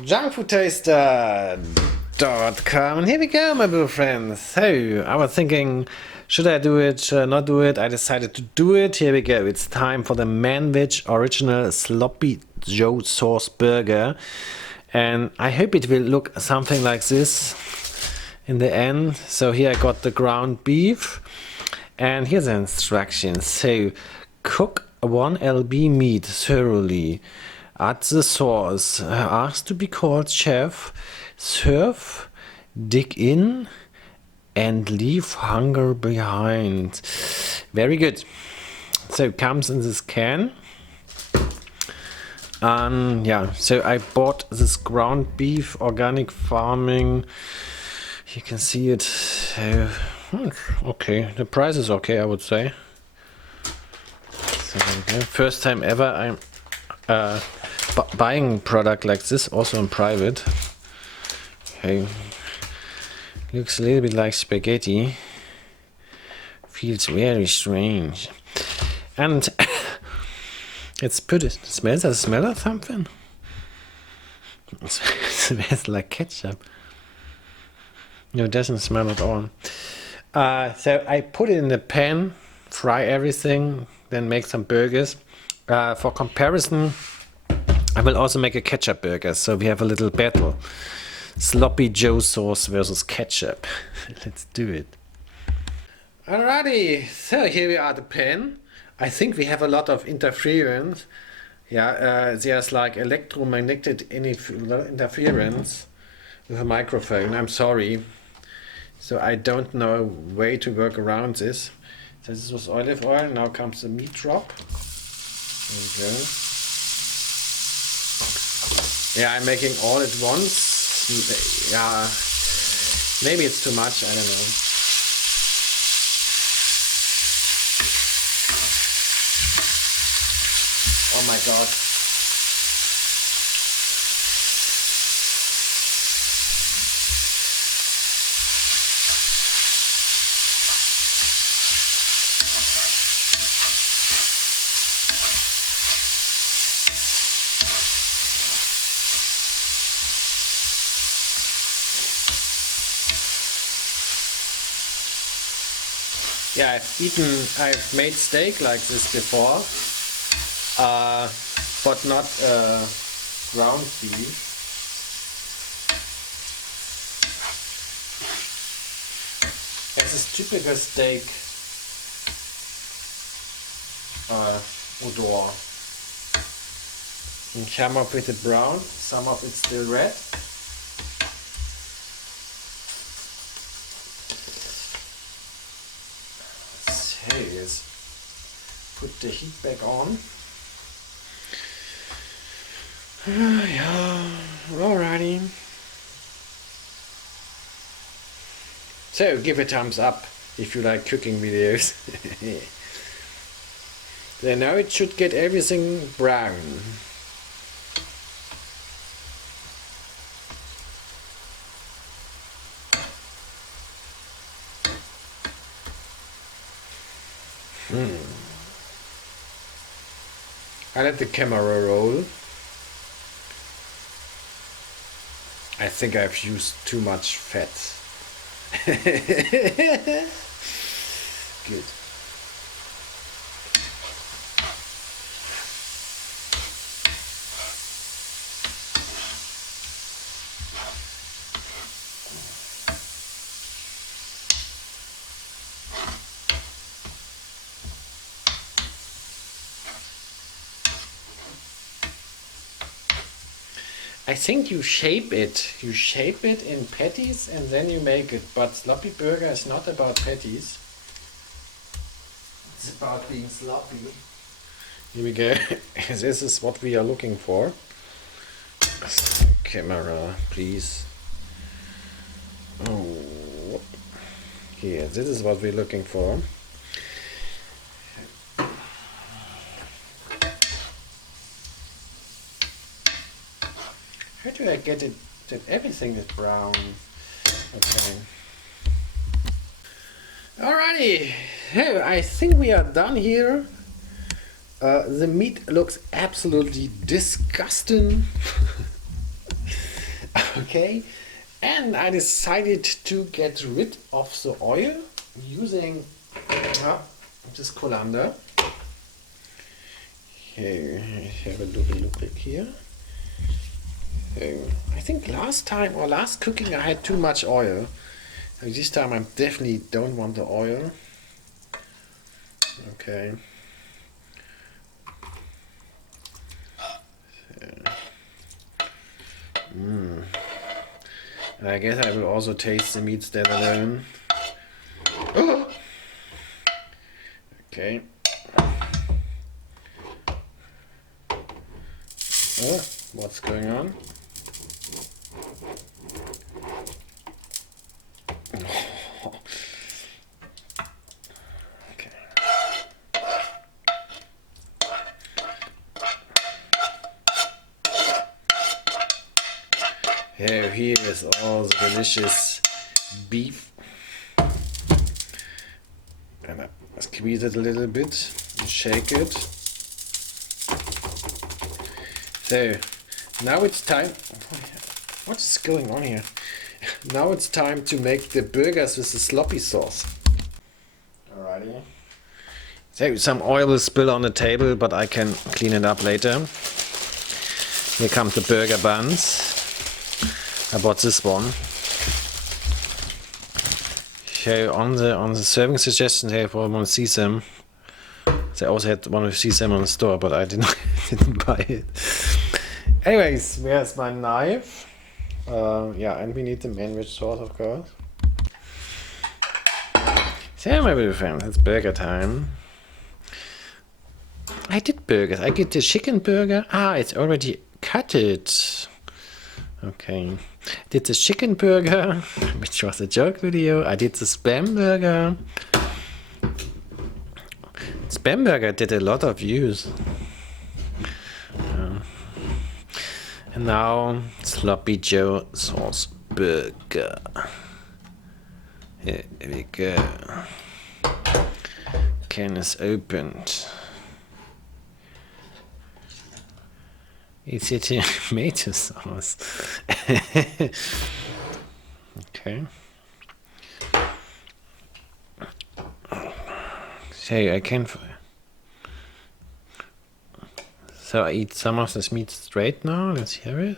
Junkfoodtaster.com, and here we go, my little friends. So I was thinking, should I do it, should I not do it? I decided to do it. Here we go. It's time for the Manwich original sloppy Joe sauce burger, and I hope it will look something like this in the end. So here I got the ground beef, and here's the instructions. So cook 1 lb meat thoroughly. Add the sauce. Ask to be called chef. Serve. Dig in. And leave hunger behind. Very good. So it comes in this can. Yeah, so I bought this ground beef, organic farming. You can see it. Okay, the price is okay, I would say. So, okay. First time ever I'm buying a product like this, also in private. Okay. Looks a little bit like spaghetti. Feels very strange. And it's pretty. It smells. Does it smell of something? It smells like ketchup. No, it doesn't smell at all. So I put it in the pan, fry everything, then make some burgers. For comparison, I will also make a ketchup burger, so we have a little battle. Sloppy Joe sauce versus ketchup. Let's do it. Alrighty, so here we are, the pan. I think we have a lot of interference. Yeah, there's like electromagnetic interference with a microphone. I'm sorry. So I don't know a way to work around this. So this was olive oil. Now comes the meat drop. There we go. Yeah, I'm making all at once. Yeah, maybe it's too much. I don't know. Oh my god. Yeah, I've made steak like this before, but not ground beef. It's a typical steak odor. And some of it is brown, some of it's still red. Is put the heat back on. Yeah, alrighty. So give a thumbs up if you like cooking videos. Then now it should get everything brown. I let the camera roll. I think I've used too much fat. Good. I think you shape it. You shape it in patties and then you make it. But sloppy burger is not about patties. It's about being sloppy. Here we go. This is what we are looking for. Camera, please. Oh. Here, this is what we're looking for. How do I get it that everything is brown? Okay. Alrighty, hey, I think we are done here. The meat looks absolutely disgusting. Okay, and I decided to get rid of the oil using this colander. Here, have a look here. I think last time or last cooking I had too much oil. This time I definitely don't want the oil. Okay. And I guess I will also taste the meat stand alone. Okay. What's going on? Okay. Here is all the delicious beef. And I squeeze it a little bit and shake it. So now it's time. What is going on here? Now it's time to make the burgers with the sloppy sauce. Alrighty. So some oil will spill on the table, but I can clean it up later. Here come the burger buns. I bought this one. So on the serving suggestions here, if I want to see them, they also had one of these them on the store, but I didn't buy it. Anyways, where's my knife? Yeah, and we need the Manwich sauce, of course. So, my little friends, it's burger time. I did burgers. I get the chicken burger. It's already cut it. Okay. I did the chicken burger, which was a joke video. I did the spam burger. Spam burger did a lot of views. And now Sloppy Joe sauce burger. Here we go. Can is opened. It's a tomato sauce. Okay. So I can. So I eat some of this meat straight now. Let's hear it.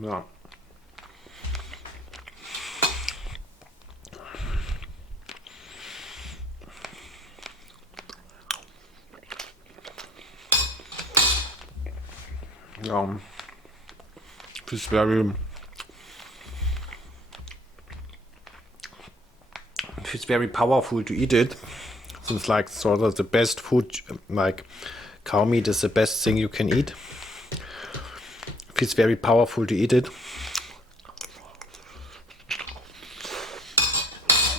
Yeah. It's very powerful to eat it. It's like sort of the best food, like cow meat is the best thing you can eat. It's very powerful to eat it.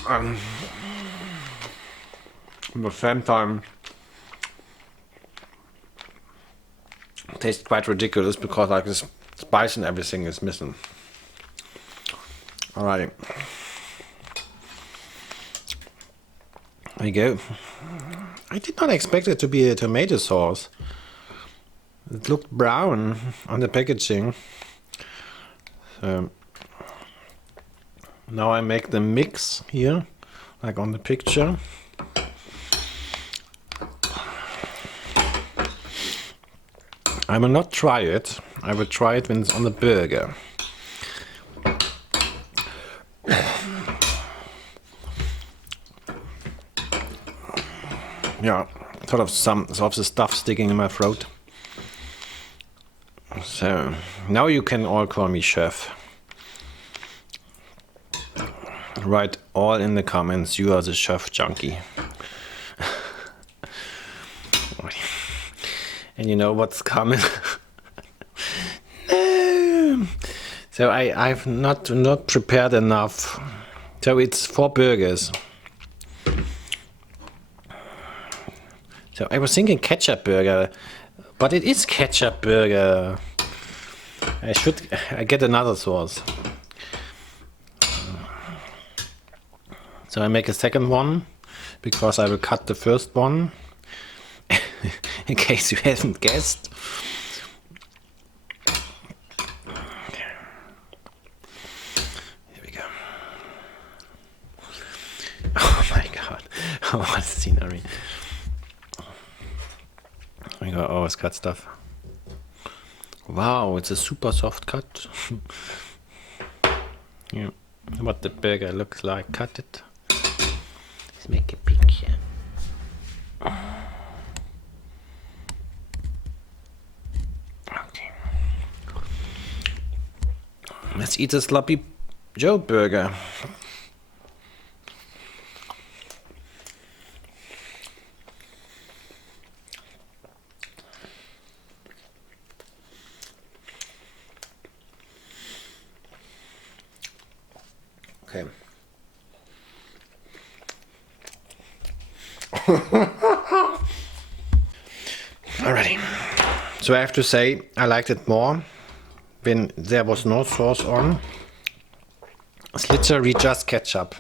At the same time, it tastes quite ridiculous because like this spice and everything is missing. Alrighty. There you go. I did not expect it to be a tomato sauce. It looked brown on the packaging. So now I make the mix here, like on the picture. I will not try it. I will try it when it's on the burger. Yeah, sort of some of the stuff sticking in my throat. So now you can all call me chef. Write all in the comments. You are the chef junkie. And you know what's coming? No. So I've not prepared enough. So it's 4 burgers. So I was thinking ketchup burger, but it is ketchup burger. I get another sauce. So I make a second one. because I will cut the first one in case you haven't guessed. Here we go. Oh my god. Oh, what a scenery. I got always cut stuff. Wow, it's a super soft cut. Yeah, what the burger looks like. Cut it. Let's make a picture. Okay. Let's eat a sloppy Joe burger. Okay. Alrighty. So I have to say, I liked it more when there was no sauce on. It's literally just ketchup.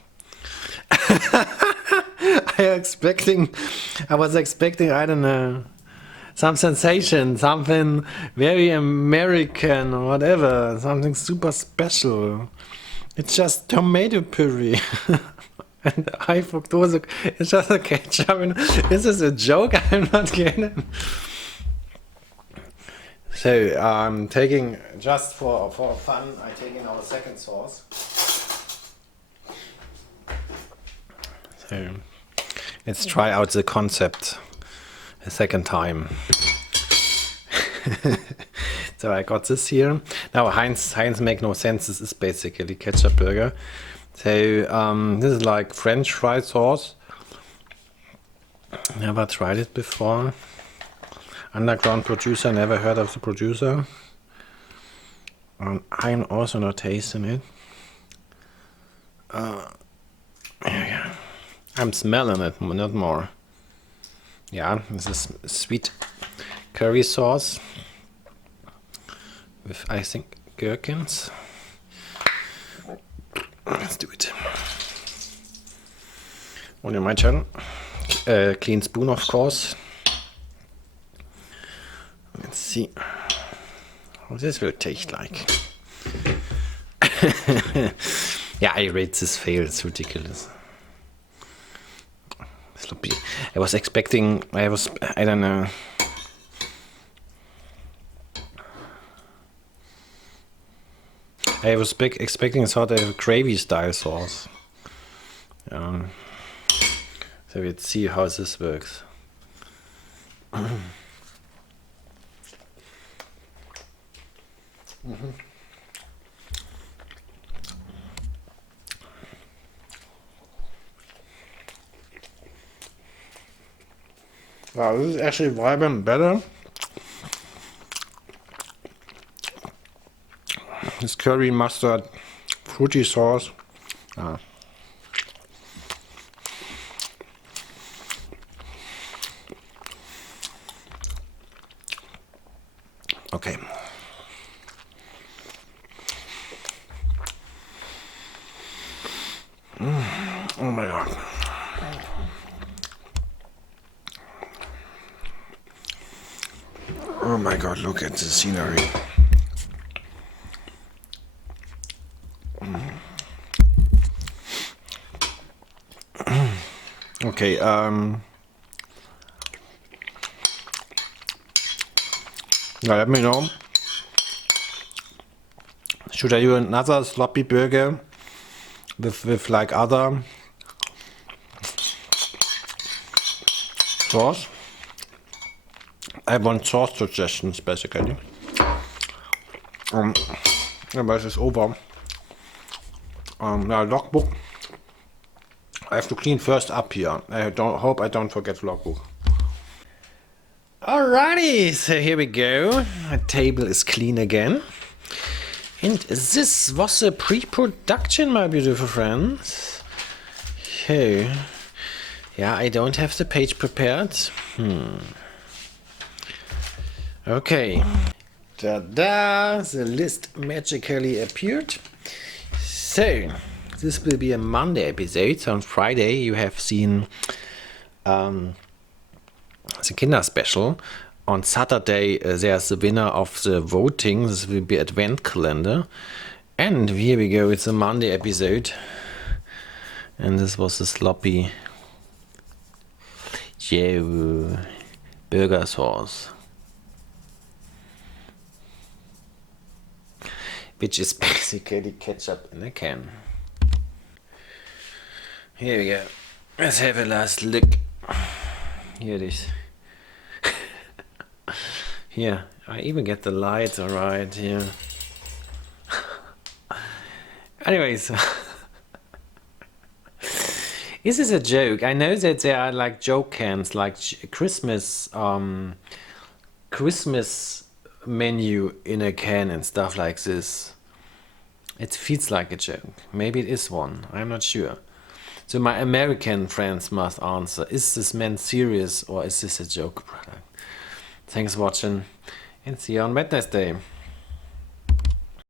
I was expecting, I don't know, some sensation, something very American or whatever, something super special. It's just tomato puree. And high fructose, it's just a ketchup. Is this a joke? I'm not kidding. So I'm taking, just for fun, I'm taking our second sauce. So let's try out the concept a second time. So I got this here. Now Heinz make no sense. This is basically ketchup burger. So this is like French fry sauce. Never tried it before. Underground producer, never heard of the producer. I'm also not tasting it. Yeah. I'm smelling it, not more. Yeah, this is sweet curry sauce with, I think, gherkins. Let's do it. Only my turn. Clean spoon, of course. Let's see how this will taste like. Yeah, I rate this fail. It's ridiculous. Sloppy. I was expecting. I don't know. I was expecting sort of gravy style sauce. So let's see how this works. Wow, this is actually vibrant better. This curry mustard fruity sauce. Okay. Oh my god. Oh my god, look at the scenery. Okay, now let me know. Should I do another sloppy burger with like other sauce? I want sauce suggestions basically. But it's over. Now logbook. I have to clean first up here. I hope I don't forget logbook. Alrighty, so here we go. My table is clean again. And this was a pre-production, my beautiful friends. So, yeah, I don't have the page prepared. Okay. Ta-da! The list magically appeared. So, This will be a Monday episode. So on Friday you have seen the Kinder special. On Saturday there's the winner of the voting. This will be Advent calendar. And here we go, it's a Monday episode. And this was the sloppy Joe burger sauce, which is basically ketchup in a can. Here we go. Let's have a last look. Here it is. Here, I even get the lights alright here. Anyways, this is a joke. I know that there are like joke cans, like Christmas menu in a can and stuff like this. It feels like a joke. Maybe it is one. I'm not sure. So my American friends must answer, is this man serious or is this a joke product? Thanks for watching and see you on Wednesday.